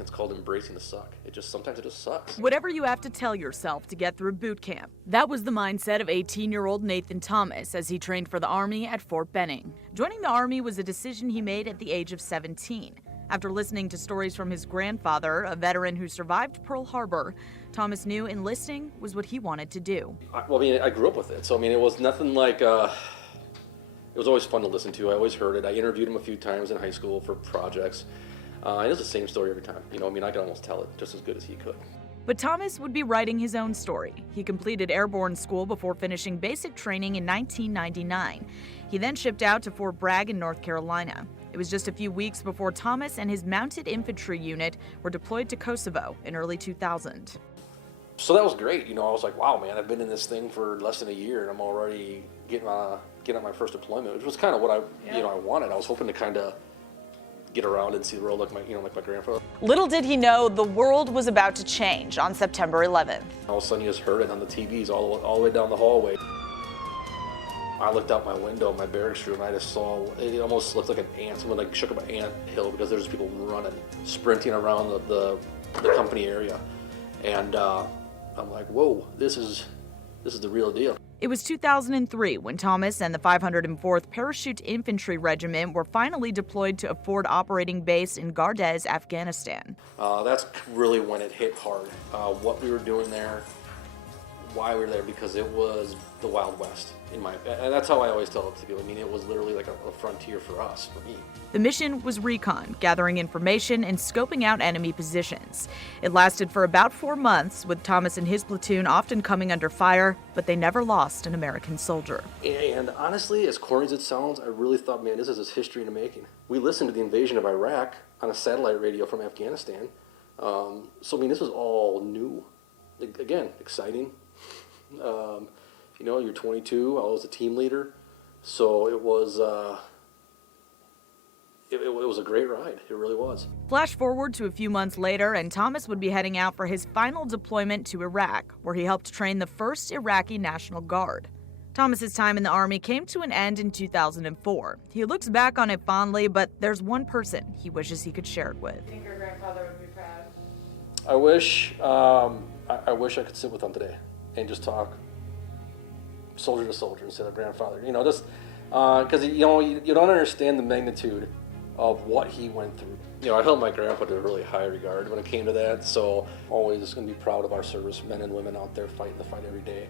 It's called embracing the suck. Sometimes it just sucks. Whatever you have to tell yourself to get through boot camp. That was the mindset of 18-year-old Nathan Thomas as he trained for the Army at Fort Benning. Joining the Army was a decision he made at the age of 17. After listening to stories from his grandfather, a veteran who survived Pearl Harbor, Thomas knew enlisting was what he wanted to do. I grew up with it, so it was nothing like, it was always fun to listen to. I always heard it. I interviewed him a few times in high school for projects. And it was the same story every time. I could almost tell it just as good as he could. But Thomas would be writing his own story. He completed airborne school before finishing basic training in 1999. He then shipped out to Fort Bragg in North Carolina. It was just a few weeks before Thomas and his mounted infantry unit were deployed to Kosovo in early 2000. So that was great. I was like, wow, man, I've been in this thing for less than a year, and I'm already getting on my first deployment, which was kind of what I wanted. I was hoping to kind of get around and see the world like my grandfather. Little did he know the world was about to change on September 11th. All of a sudden, you just heard it on the TVs all the way down the hallway. I looked out my window in my barracks room, and I just saw, it almost looked like an ant. Someone shook up an ant hill because there's people running, sprinting around the company area. And I'm like, whoa, this is the real deal. It was 2003 when Thomas and the 504th Parachute Infantry Regiment were finally deployed to a forward operating base in Gardez, Afghanistan. That's really when it hit hard. What we were doing there, why we were there, because it was the Wild West. And that's how I always tell it to people. It was literally like a frontier for us, for me. The mission was recon, gathering information and scoping out enemy positions. It lasted for about 4 months, with Thomas and his platoon often coming under fire, but they never lost an American soldier. And honestly, as corny as it sounds, I really thought, man, this is history in the making. We listened to the invasion of Iraq on a satellite radio from Afghanistan. This was all new. Again, exciting. You're 22. I was a team leader, so it was a great ride. It really was. Flash forward to a few months later, and Thomas would be heading out for his final deployment to Iraq, where he helped train the 1st Iraqi National Guard. Thomas's time in the Army came to an end in 2004. He looks back on it fondly, but there's one person he wishes he could share it with. I think your grandfather would be proud. I wish I could sit with him today and just talk soldier to soldier instead of grandfather. Just because you don't understand the magnitude of what he went through. I held my grandpa to a really high regard when it came to that. So always going to be proud of our servicemen and women out there fighting the fight every day.